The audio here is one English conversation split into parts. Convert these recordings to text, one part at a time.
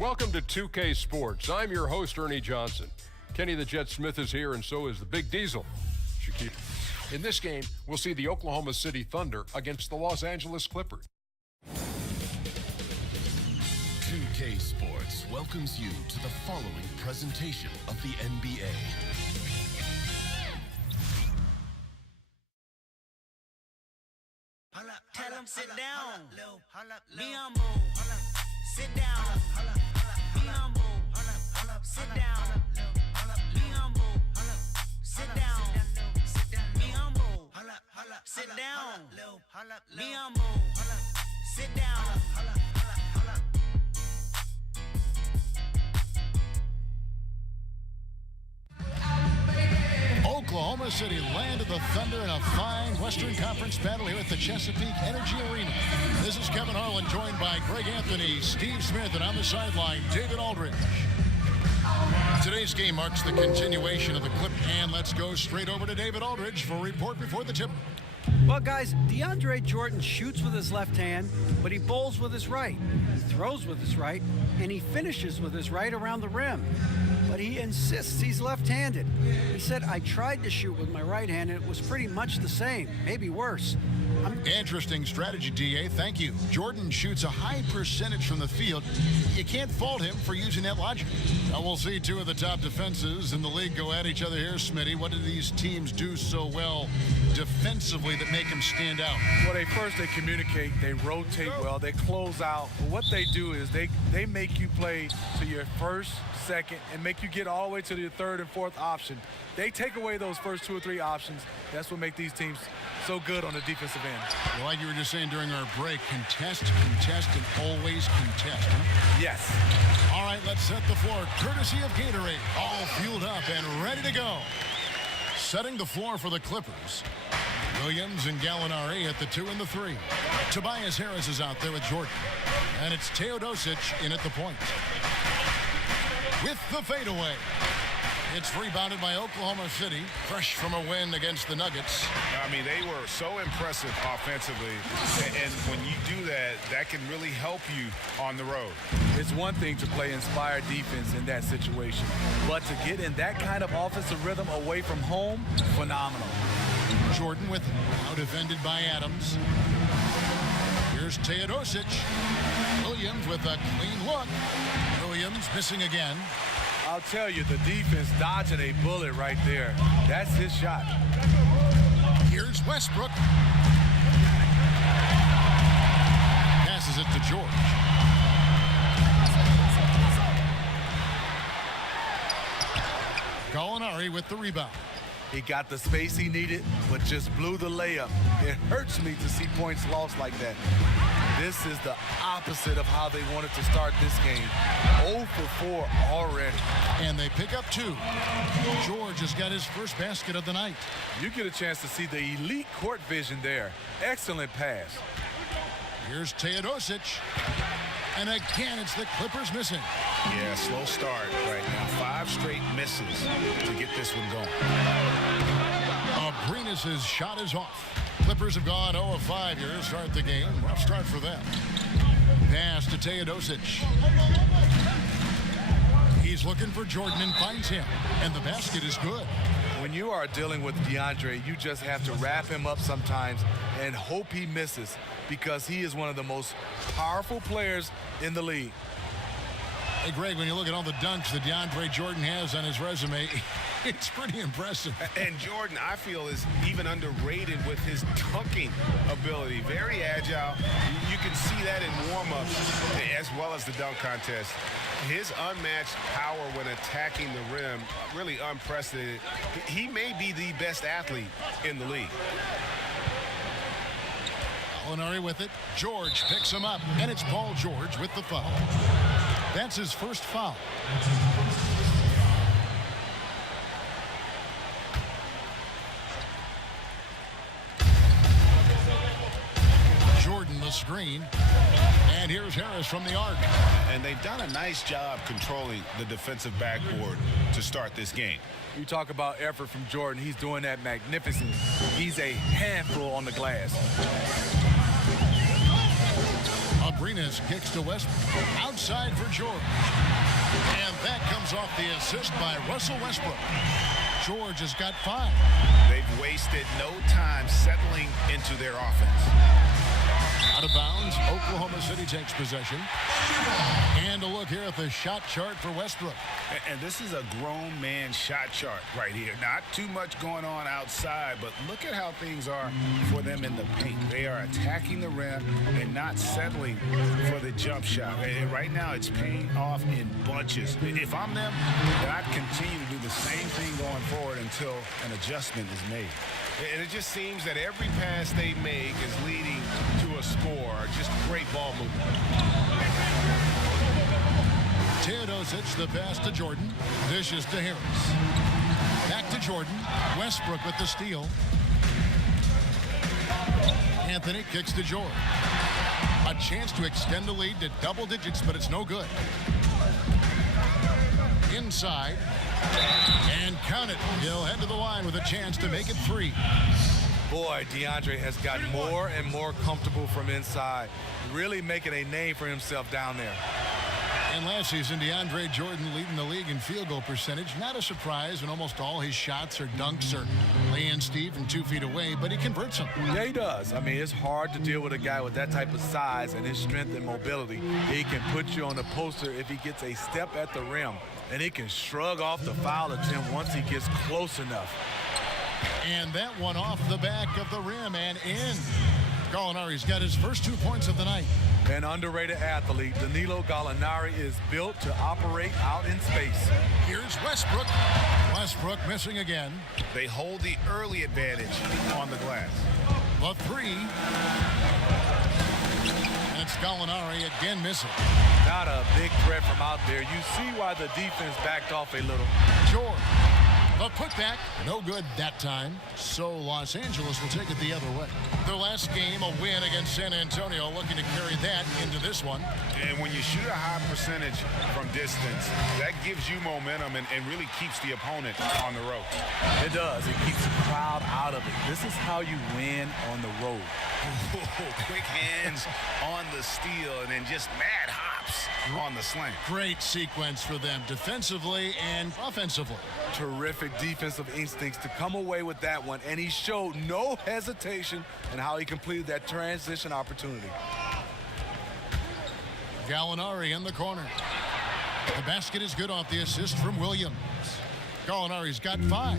Welcome to 2K Sports. I'm your host, Ernie Johnson. Kenny the Jet Smith is here, and so is the Big Diesel. In this game, we'll see the Oklahoma City Thunder against the Los Angeles Clippers. 2K Sports welcomes you to the following presentation of the NBA. Tell him sit down. Be humble. Sit down. Be humble. Sit down. Be humble. Sit down. Be humble. Sit down. Be humble. Sit down. Oklahoma City landed the Thunder in a fine Western Conference battle here at the Chesapeake Energy Arena. This is Kevin Harlan, joined by Greg Anthony, Steve Smith, and on the sideline, David Aldridge. Today's game marks the continuation of the clip, and let's go straight over to David Aldridge for a report before the tip. Well, guys, DeAndre Jordan shoots with his left hand, but he bowls with his right. He throws with his right, and he finishes with his right around the rim. But he insists he's left-handed. He said, I tried to shoot with my right hand, and it was pretty much the same, maybe worse. Interesting strategy, DA. Thank you. Jordan shoots a high percentage from the field. You can't fault him for using that logic. Now we'll see two of the top defenses in the league go at each other here, Smitty. What do these teams do so well defensively that make them stand out? Well, they communicate, they rotate well, they close out. But what they do is they make you play to your first, second, and make you get all the way to the third and fourth option. They take away those first two or three options. That's what makes these teams so good on the defensive end. Well, like you were just saying during our break, contest, and always contest, huh? Yes. All right, let's set the floor. Courtesy of Gatorade, all fueled up and ready to go. Setting the floor for the Clippers. Williams and Gallinari at the 2 and the 3. Tobias Harris is out there with Jordan. And it's Teodosic in at the point. With the fadeaway. It's rebounded by Oklahoma City, fresh from a win against the Nuggets. I mean, they were so impressive offensively, and when you do that, that can really help you on the road. It's one thing to play inspired defense in that situation, but to get in that kind of offensive rhythm away from home, phenomenal. Jordan with it, now defended by Adams. Here's Teodosic. Williams with a clean look. Williams missing again. I'll tell you, the defense dodging a bullet right there. That's his shot. Here's Westbrook. Passes it to George. Gallinari with the rebound. He got the space he needed, but just blew the layup. It hurts me to see points lost like that. This is the opposite of how they wanted to start this game. 0 for 4 already. And they pick up 2. George has got his first basket of the night. You get a chance to see the elite court vision there. Excellent pass. Here's Teodosic. And again, it's the Clippers missing. Yeah, slow start right now. 5 straight misses to get this one going. Abrinas' shot is off. Clippers have gone 0 of 5 here to start the game. Rough start for them. Pass to Teodosic. He's looking for Jordan and finds him. And the basket is good. When you are dealing with DeAndre, you just have to wrap him up sometimes and hope he misses, because he is one of the most powerful players in the league. Hey, Greg, when you look at all the dunks that DeAndre Jordan has on his resume, it's pretty impressive. And Jordan, I feel, is even underrated with his dunking ability. Very agile. You can see that in warm-ups as well as the dunk contest. His unmatched power when attacking the rim, really unprecedented. He may be the best athlete in the league. Gallinari with it. George picks him up, and it's Paul George with the foul. That's his first foul. Jordan the screen. And here's Harris from the arc. And they've done a nice job controlling the defensive backboard to start this game. You talk about effort from Jordan. He's doing that magnificent. He's a handful on the glass. Martinez kicks to Westbrook. Outside for George. And that comes off the assist by Russell Westbrook. George has got 5. They've wasted no time settling into their offense. Out of bounds, Oklahoma City takes possession. And a look here at the shot chart for Westbrook. And this is a grown man shot chart right here. Not too much going on outside, but look at how things are for them in the paint. They are attacking the rim and not settling for the jump shot. And right now, it's paying off in bunches. If I'm them, I'd continue to do the same thing going forward until an adjustment is made. And it just seems that every pass they make is leading to a score. Just great ball movement. Teodosic, the pass to Jordan. Dishes to Harris. Back to Jordan. Westbrook with the steal. Anthony kicks to George. A chance to extend the lead to double digits, but it's no good. Inside. And count it. He'll head to the line with a chance to make it 3. Boy, DeAndre has gotten more and more comfortable from inside, really making a name for himself down there. And last season, DeAndre Jordan leading the league in field goal percentage. Not a surprise when almost all his shots or dunks are laying Steve from 2 feet away, but he converts them. Yeah, he does. I mean, it's hard to deal with a guy with that type of size and his strength and mobility. He can put you on the poster if he gets a step at the rim, and he can shrug off the foul attempt once he gets close enough. And that one off the back of the rim and in. Gallinari's got his first 2 points of the night. An underrated athlete, Danilo Gallinari is built to operate out in space. Here's Westbrook. Westbrook missing again. They hold the early advantage on the glass. The 3. And it's Gallinari again missing. Not a big threat from out there. You see why the defense backed off a little. George. The putback, no good that time. So Los Angeles will take it the other way. Their last game, a win against San Antonio, looking to carry that into this one. And when you shoot a high percentage from distance, that gives you momentum and really keeps the opponent on the road. It does. It keeps the crowd out of it. This is how you win on the road. Quick hands on the steal and then just mad hops on the slam. Great sequence for them defensively and offensively. Terrific defensive instincts to come away with that one, and he showed no hesitation in how he completed that transition opportunity. Gallinari in the corner. The basket is good off the assist from Williams. Gallinari's got 5.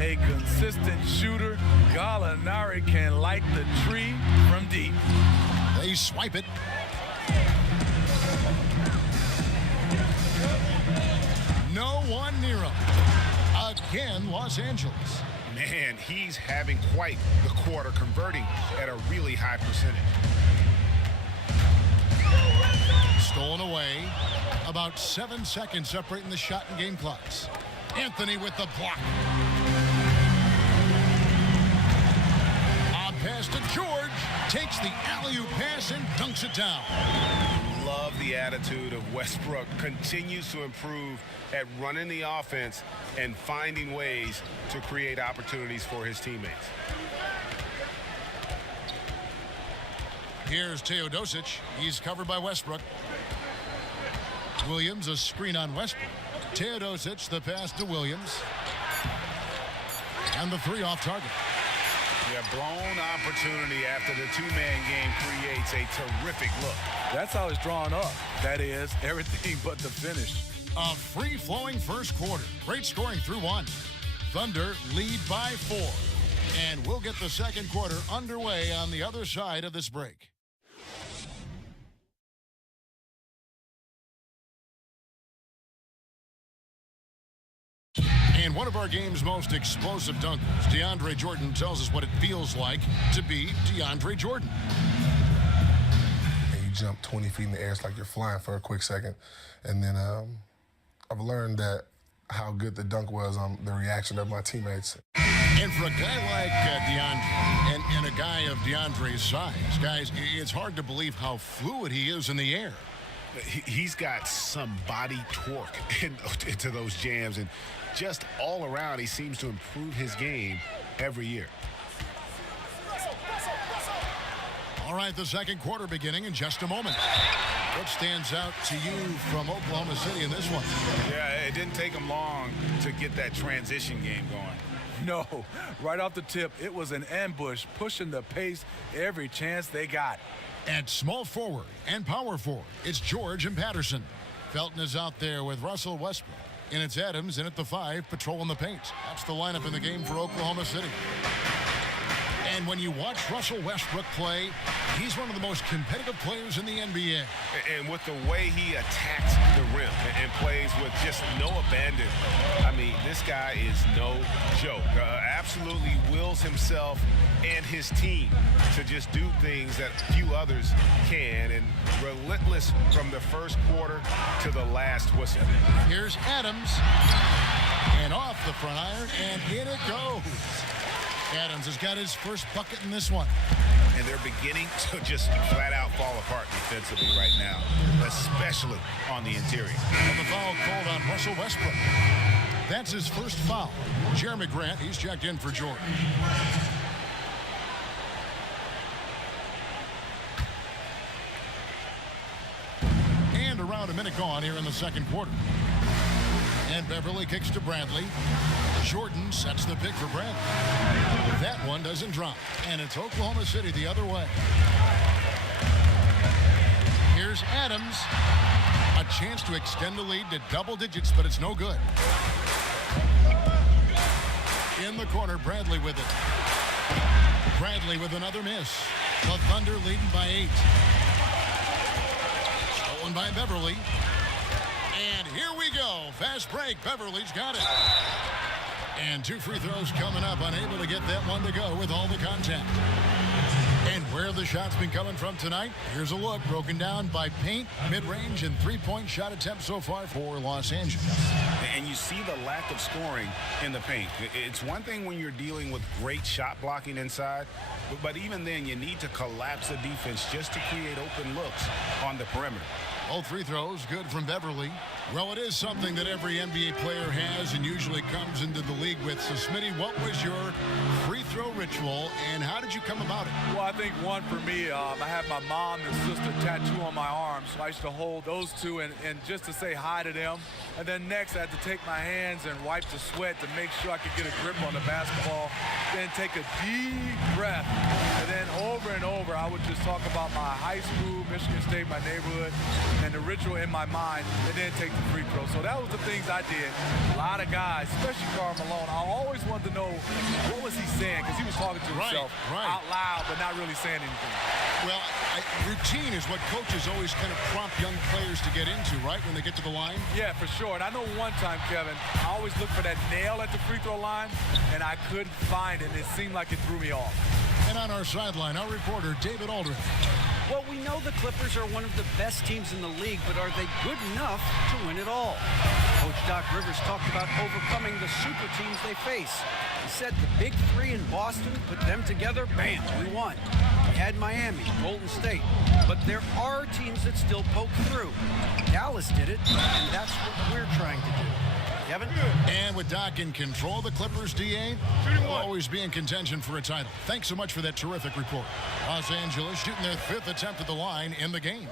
A consistent shooter, Gallinari can light the tree from deep. They swipe it. No one near him. Again, Los Angeles. Man, he's having quite the quarter, converting at a really high percentage. Stolen away. About 7 seconds separating the shot and game clocks. Anthony with the block. On pass to George. Takes the alley-oop pass and dunks it down. Love the attitude of Westbrook. Continues to improve at running the offense and finding ways to create opportunities for his teammates. Here's Teodosic. He's covered by Westbrook. Williams, a screen on Westbrook. Teodosic, the pass to Williams. And the 3 off target. Yeah, blown opportunity after the 2-man game creates a terrific look. That's how it's drawn up. That is, everything but the finish. A free-flowing first quarter. Great scoring through 1. Thunder lead by 4. And we'll get the second quarter underway on the other side of this break. And one of our game's most explosive dunkers, DeAndre Jordan, tells us what it feels like to be DeAndre Jordan. And you jump 20 feet in the air, it's like you're flying for a quick second. And then I've learned that how good the dunk was on the reaction of my teammates. And for a guy like DeAndre, and a guy of DeAndre's size, guys, it's hard to believe how fluid he is in the air. He's got some body torque into those jams, and just all around, he seems to improve his game every year. All All right, the second quarter beginning in just a moment. What stands out to you from Oklahoma City in this one? Yeah, it didn't take them long to get that transition game going. No, right off the tip, it was an ambush, pushing the pace every chance they got. At small forward and power forward, it's George and Patterson. Felton is out there with Russell Westbrook. And it's Adams in at the 5, patrolling the paint. That's the lineup in the game for Oklahoma City. And when you watch Russell Westbrook play, he's one of the most competitive players in the NBA. And with the way he attacks the rim and plays with just no abandon, I mean, this guy is no joke. Absolutely wills himself and his team to just do things that few others can, and relentless from the first quarter to the last whistle. Here's Adams, and off the front iron, and in it goes. Adams has got his first bucket in this one. And they're beginning to just flat out fall apart defensively right now, especially on the interior. And the foul called on Russell Westbrook. That's his first foul. Jeremy Grant, he's checked in for George. And around a minute gone here in the second quarter. And Beverly kicks to Bradley. Jordan sets the pick for Bradley. That one doesn't drop. And it's Oklahoma City the other way. Here's Adams. A chance to extend the lead to double digits, but it's no good. In the corner, Bradley with it. Bradley with another miss. The Thunder leading by 8. Stolen by Beverly. And here we go. Fast break. Beverly's got it. And 2 free throws coming up. Unable to get that one to go with all the contact. And where the shots been coming from tonight? Here's a look broken down by paint, mid-range, and three-point shot attempts so far for Los Angeles. And you see the lack of scoring in the paint. It's one thing when you're dealing with great shot blocking inside, but even then you need to collapse the defense just to create open looks on the perimeter. Both free throws good from Beverly. Well, it is something that every NBA player has and usually comes into the league with. So, Smitty, what was your free throw ritual, and how did you come about it? Well, I think one for me, I have my mom and sister tattoo on my arm, so I used to hold those two and just to say hi to them. And then next, I had to take my hands and wipe the sweat to make sure I could get a grip on the basketball. Then take a deep breath. And then over and over, I would just talk about my high school, Michigan State, my neighborhood, and the ritual in my mind, and then take the free throw. So that was the things I did. A lot of guys, especially Karl Malone, I always wanted to know what was he saying, because he was talking to himself out loud, but not really saying anything. Well, routine is what coaches always kind of prompt young players to get into, right, when they get to the line? Yeah, for sure. And I know one time, Kevin, I always looked for that nail at the free throw line, and I couldn't find it, and it seemed like it threw me off. And on our sideline, our reporter, David Aldridge. Well, we know the Clippers are one of the best teams in the league, but are they good enough to win it all? Coach Doc Rivers talked about overcoming the super teams they face. He said the big 3 in Boston, put them together, bam, we won. We had Miami, Golden State, but there are teams that still poke through. Dallas did it, and that's what we're trying to do. Kevin? And with Doc in control, the Clippers, DA, will always be in contention for a title. Thanks so much for that terrific report. Los Angeles shooting their 5th attempt at the line in the game.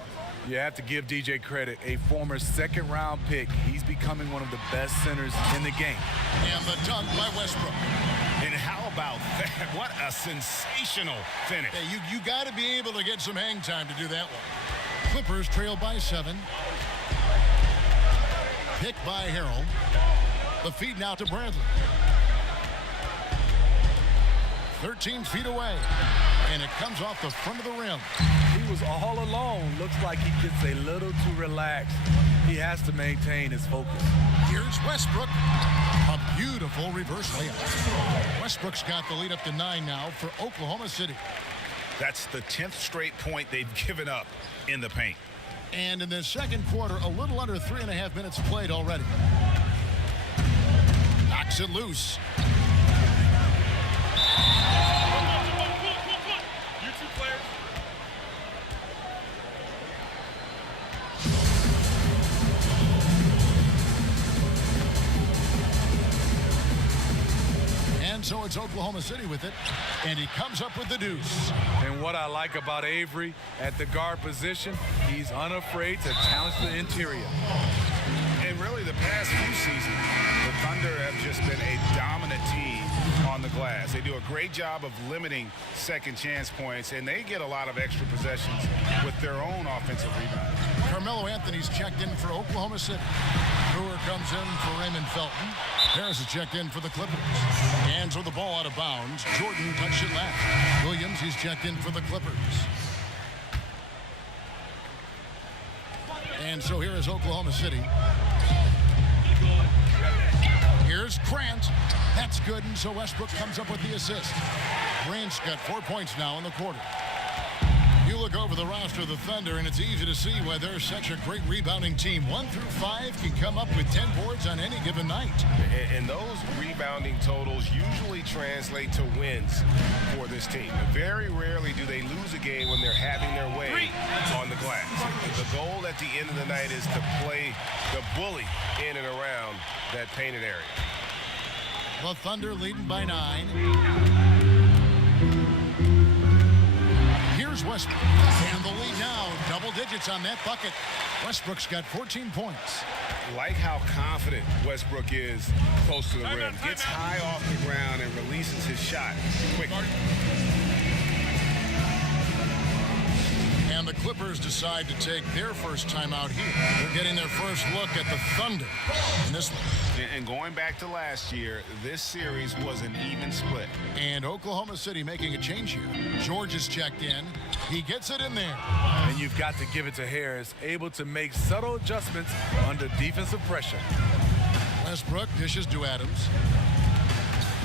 You have to give DJ credit, a former second-round pick. He's becoming one of the best centers in the game. And the dunk by Westbrook. And how about that? What a sensational finish. Hey, you got to be able to get some hang time to do that one. Clippers trail by 7. Pick by Harrell. The feed now to Bradley. 13 feet away. And it comes off the front of the rim. He was all alone. Looks like he gets a little too relaxed. He has to maintain his focus. Here's Westbrook. A beautiful reverse layup. Westbrook's got the lead up to 9 now for Oklahoma City. That's the 10th straight point they've given up in the paint. And in the second quarter, a little under 3.5 minutes played already. Knocks it loose. And so it's Oklahoma City with it, and he comes up with the deuce. And what I like about Avery at the guard position, he's unafraid to challenge the interior. And really, the past few seasons, the Thunder have just been a dominant team on the glass. They do a great job of limiting second chance points, and they get a lot of extra possessions with their own offensive rebound. Carmelo Anthony's checked in for Oklahoma City. Brewer comes in for Raymond Felton. Harris is checked in for the Clippers. Hands with the ball out of bounds. Jordan touched it last. Williams, he's checked in for the Clippers. And so here is Oklahoma City. Here's Grant. That's good, and so Westbrook comes up with the assist. Grant's got 4 points now in the quarter. You look over the roster of the Thunder, and it's easy to see why they're such a great rebounding team. 1 through 5 can come up with 10 boards on any given night. And those rebounding totals usually translate to wins for this team. Very rarely do they lose a game when they're having their way on the glass. The goal at the end of the night is to play the bully in and around that painted area. The Thunder leading by 9. Here's Westbrook. And the lead now, double digits on that bucket. Westbrook's got 14 points. Like how confident Westbrook is close to the rim. Gets high off the ground and releases his shot quickly. And the Clippers decide to take their first time out here. They're getting their first look at the Thunder in this one. And going back to last year, this series was an even split. And Oklahoma City making a change here. George is checked in. He gets it in there. And you've got to give it to Harris, able to make subtle adjustments under defensive pressure. Westbrook dishes to Adams.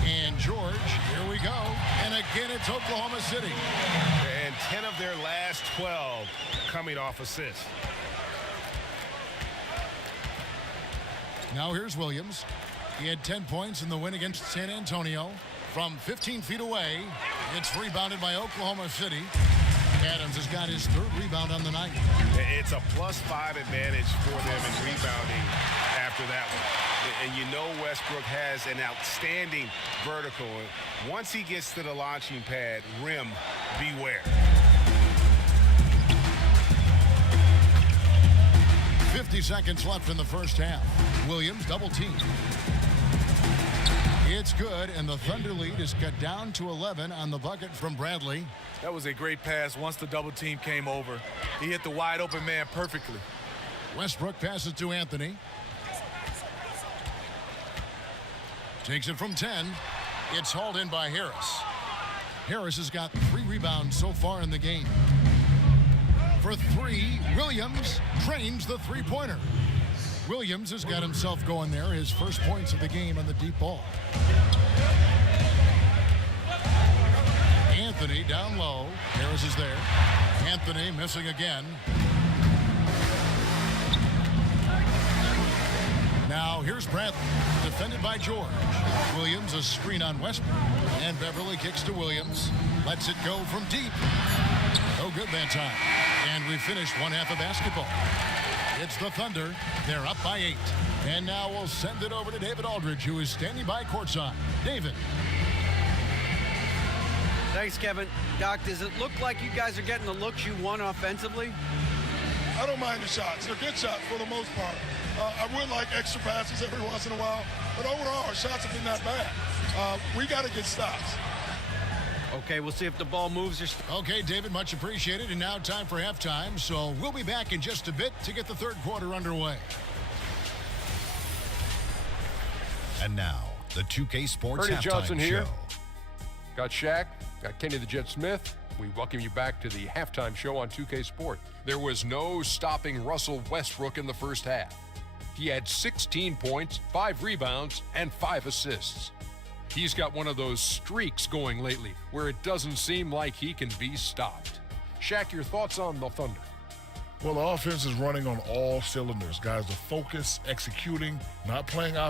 And George, here we go. And again, it's Oklahoma City. And 10 of their last 12 coming off assists. Now here's Williams. He had 10 points in the win against San Antonio. From 15 feet away, it's rebounded by Oklahoma City. Adams has got his 3rd rebound on the night. It's a +5 advantage for them in rebounding after that one. And you know Westbrook has an outstanding vertical. Once he gets to the launching pad, rim, beware. 50 seconds left in the first half. Williams double team. It's good, and the Thunder lead is cut down to 11 on the bucket from Bradley. That was a great pass once the double team came over. He hit the wide open man perfectly. Westbrook passes to Anthony. Takes it from 10. It's hauled in by Harris. Harris has got 3 rebounds so far in the game. For 3, Williams drains the three-pointer. Williams has got himself going there, his first points of the game on the deep ball. Anthony down low. Harris is there. Anthony missing again. Now here's Bradley, defended by George. Williams a screen on Westbrook. And Beverly kicks to Williams. Lets it go from deep. No good that time. And we finished one half of basketball. It's the Thunder. They're up by 8. And now we'll send it over to David Aldridge, who is standing by courtside. David. Thanks, Kevin. Doc, does it look like you guys are getting the looks you want offensively? I don't mind the shots. They're good shots for the most part. I would like extra passes every once in a while, but overall, our shots have been not bad. We got to get stops. Okay, we'll see if the ball moves. Okay, David, much appreciated. And now time for halftime, so we'll be back in just a bit to get the third quarter underway. And now, the 2K Sports Ernie Halftime Johnson here. Show. Got Shaq, got Kenny the Jet Smith. We welcome you back to the halftime show on 2K Sport. There was no stopping Russell Westbrook in the first half. He had 16 points, 5 rebounds, and 5 assists. He's got one of those streaks going lately where it doesn't seem like he can be stopped. Shaq, your thoughts on the Thunder? Well, the offense is running on all cylinders. Guys are focused, executing, not playing out.